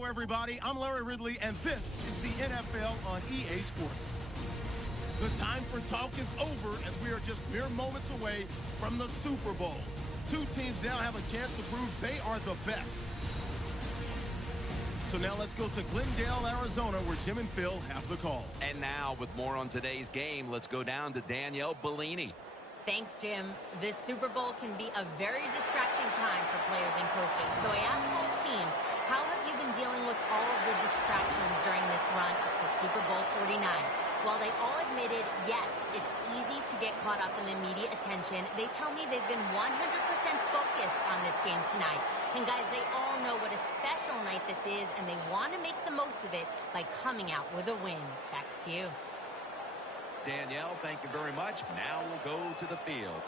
Hello, everybody. I'm Larry Ridley, and this is the NFL on EA Sports. The time for talk is over as we are just mere moments away from the Super Bowl. Two teams now have a chance to prove they are the best. So now let's go to Glendale, Arizona, where Jim and Phil have the call. And now, with more on today's game, let's go down to Danielle Bellini. Thanks, Jim. This Super Bowl can be a very distracting time for players and coaches. So I asked both teams, how have you been dealing with all of the distractions during this run up to Super Bowl 49? While they all admitted, yes, it's easy to get caught up in the media attention, they tell me they've been 100% focused on this game tonight. And guys, they all know what a special night this is, and they want to make the most of it by coming out with a win. Back to you. Danielle, thank you very much. Now we'll go to the field.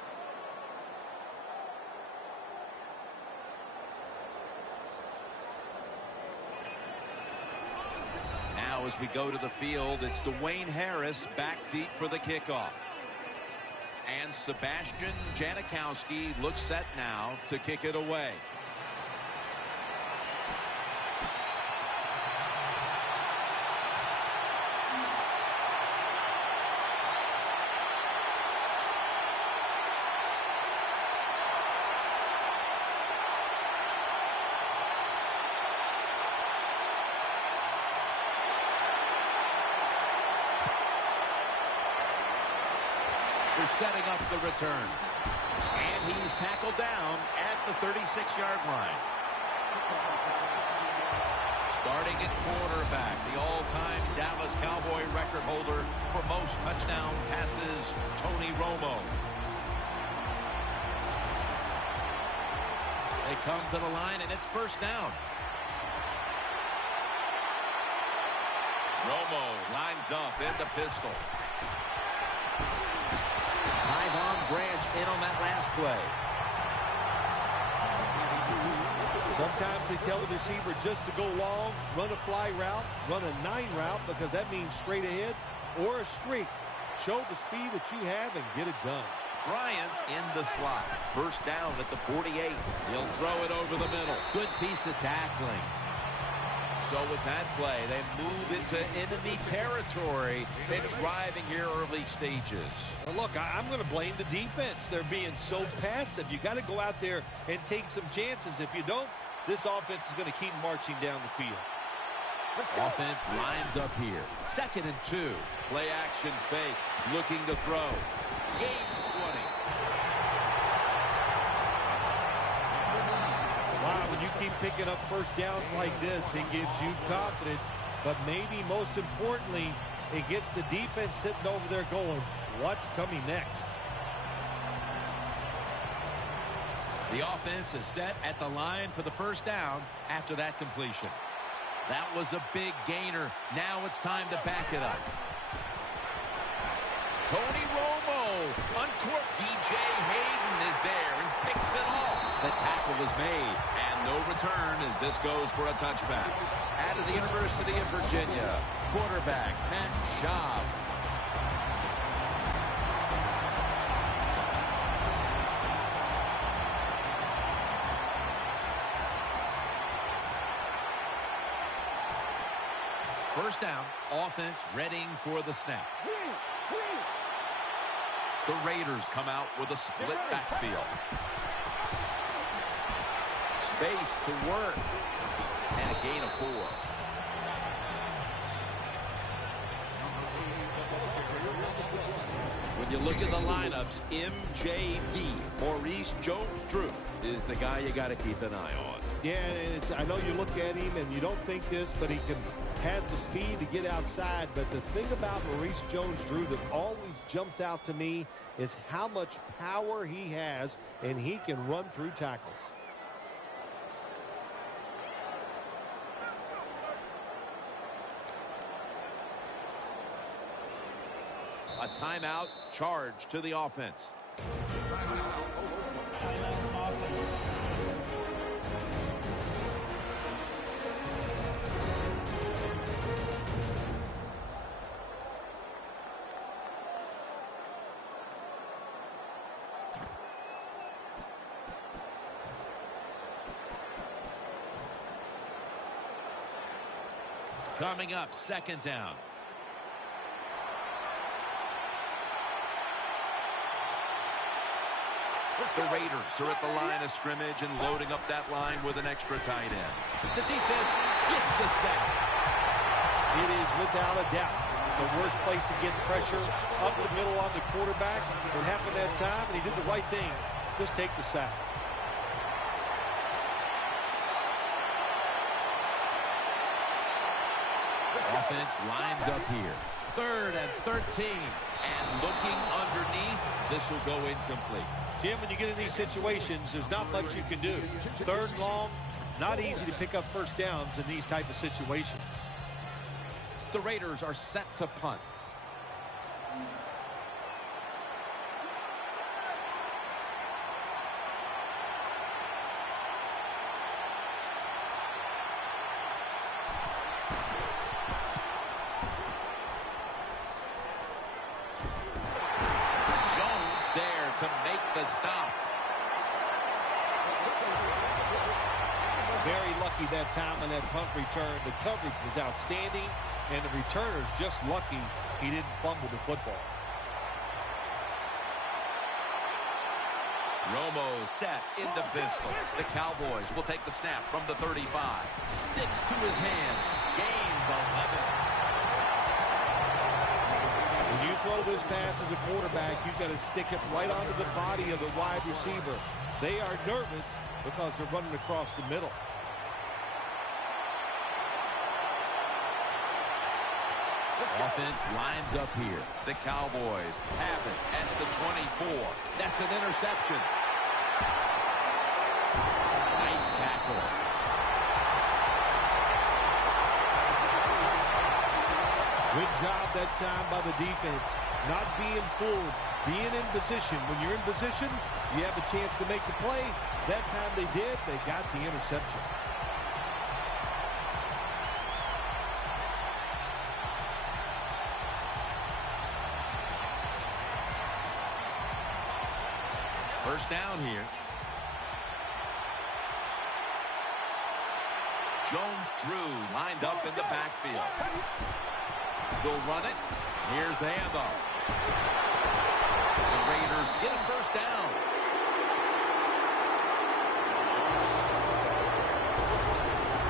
Now as we go to the field, it's Dwayne Harris back deep for the kickoff. And Sebastian Janikowski looks set now to kick it away. Setting up the return. And he's tackled down at the 36-yard line. Starting at quarterback, the all-time Dallas Cowboy record holder for most touchdown passes, Tony Romo. They come to the line, and it's first down. Romo lines up in the pistol. Tyvon Branch in on that last play. Sometimes they tell the receiver just to go long, run a fly route, run a 9 route, because that means straight ahead or a streak. Show the speed that you have and get it done. Bryant's in the slot. First down at the 48. He'll throw it over the middle. Good piece of tackling. So with that play, they move into enemy territory. They're driving here early stages. Well, look, I'm going to blame the defense. They're being so passive. You got to go out there and take some chances. If you don't, this offense is going to keep marching down the field. Offense lines up here. 2nd and 2. Play action fake. Looking to throw. Gains 20. Wow, when you keep picking up first downs like this, it gives you confidence. But maybe most importantly, it gets the defense sitting over there going, what's coming next? The offense is set at the line for the first down after that completion. That was a big gainer. Now it's time to back it up. Tony Romo uncorked. DJ Hayden is there and picks it off. The tackle was made, and no return as this goes for a touchback. Out of the University of Virginia, quarterback Matt Schaub. First down, offense readying for the snap. The Raiders come out with a split backfield. Space to work. And a gain of 4. When you look at the lineups, MJD, Maurice Jones-Drew, is the guy you got to keep an eye on. Yeah, and I know you look at him and you don't think this, but he has the speed to get outside. But the thing about Maurice Jones-Drew that always jumps out to me is how much power he has, and he can run through tackles. A timeout charge to the offense. Timeout offense. Coming up, second down. The Raiders are at the line of scrimmage and loading up that line with an extra tight end. The defense gets the sack. It is without a doubt the worst place to get pressure up the middle on the quarterback. It happened that time, and he did the right thing. Just take the sack. Offense lines up here. 3rd and 13. And looking underneath, this will go incomplete. Jim, when you get in these situations, there's not much you can do. 3rd and long, not easy to pick up first downs in these type of situations. The Raiders are set to punt. To make the stop. Very lucky that time on that punt return. The coverage was outstanding, and the returner's just lucky he didn't fumble the football. Romo set in the pistol. The Cowboys will take the snap from the 35. Sticks to his hands. Gains 11. When you throw this pass as a quarterback, you've got to stick it right onto the body of the wide receiver. They are nervous because they're running across the middle. Offense lines up here. The Cowboys have it at the 24. That's an interception. Nice tackle. Good job that time by the defense. Not being fooled, being in position. When you're in position, you have a chance to make the play. That time they did, they got the interception. First down here. Jones-Drew lined up in the backfield. They'll run it. Here's the handoff. The Raiders get a first down.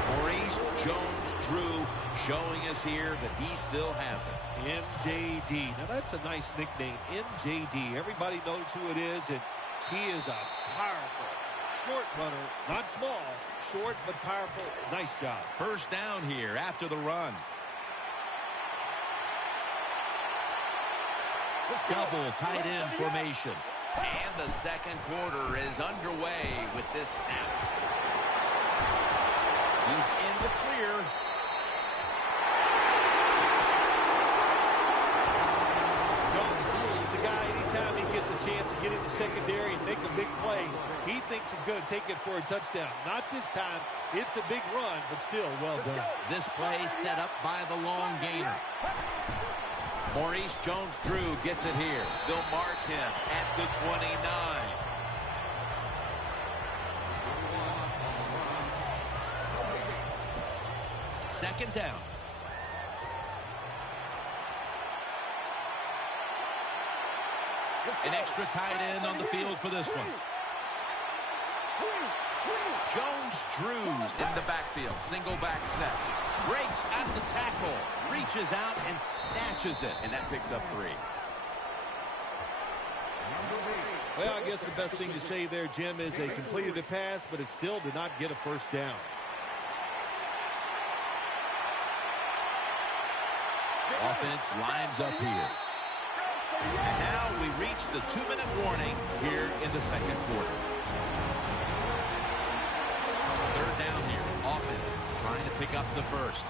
Maurice Jones-Drew showing us here that he still has it. MJD. Now that's a nice nickname, MJD. Everybody knows who it is, and he is a powerful, short runner. Not small, short but powerful. Nice job. First down here after the run. Double tight end formation. And the second quarter is underway with this snap. He's in the clear. Jones is a guy, anytime he gets a chance to get in the secondary and make a big play, he thinks he's going to take it for a touchdown. Not this time. It's a big run, but still well done. This play set up by the long gainer. Maurice Jones-Drew gets it here. They'll mark him at the 29. Second down. An extra tight end on the field for this one. Jones-Drew's in the backfield. Single back set. Breaks at the tackle. Reaches out and snatches it. And that picks up 3. Well, I guess the best thing to say there, Jim, is they completed a pass, but it still did not get a first down. Offense lines up here. And now we reach the 2-minute warning here in the second quarter. Third down here. Offense trying to pick up the first.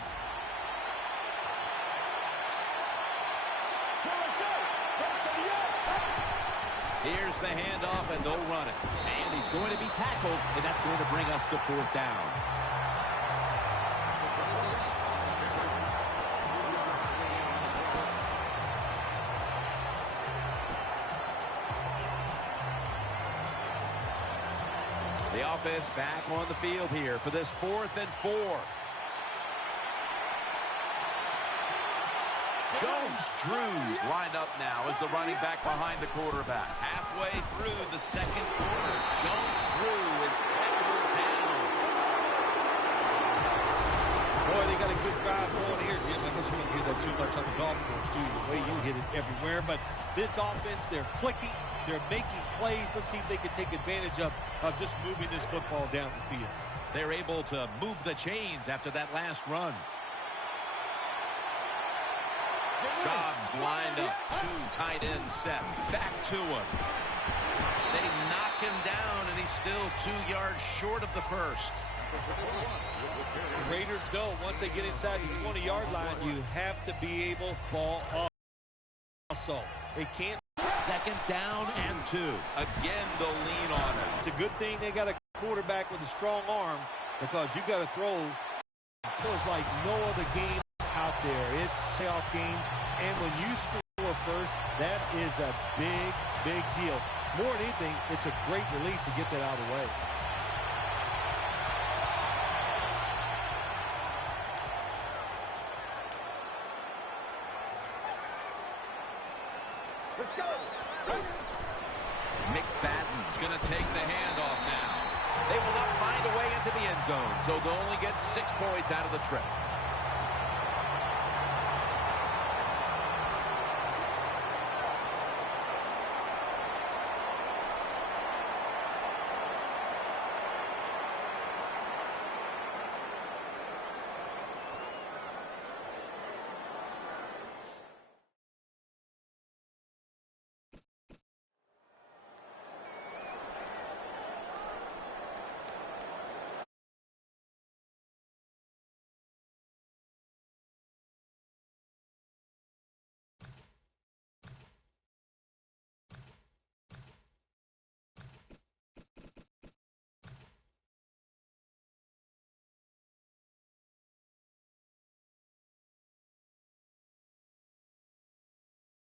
Here's the handoff, and they'll run it. And he's going to be tackled, and that's going to bring us to fourth down. The offense back on the field here for this 4th and 4. Jones-Drew's lined up now as the running back behind the quarterback. Halfway through the second quarter, Jones-Drew is tackled down. Boy, they got a good drive going here, Jim. I guess you don't hear that too much on the golf course, do you? The way you hit it everywhere. But this offense, they're clicking. They're making plays. Let's see if they can take advantage of just moving this football down the field. They're able to move the chains after that last run. Schaub's lined up. Two tight ends set. Back to him. They knock him down, and he's still 2 yards short of the first. The Raiders know once they get inside the 20-yard line, you have to be able to ball up. Also, they can't. Second down and 2. Again, they'll lean on it. It's a good thing they got a quarterback with a strong arm, because you got to throw. It's like no other game out there. It's playoff games, and when you score first, that is a big, big deal. More than anything, it's a great relief to get that out of the way. Let's go. McFadden's going to take the handoff now. They will not find a way into the end zone, so they'll only get 6 points out of the trip.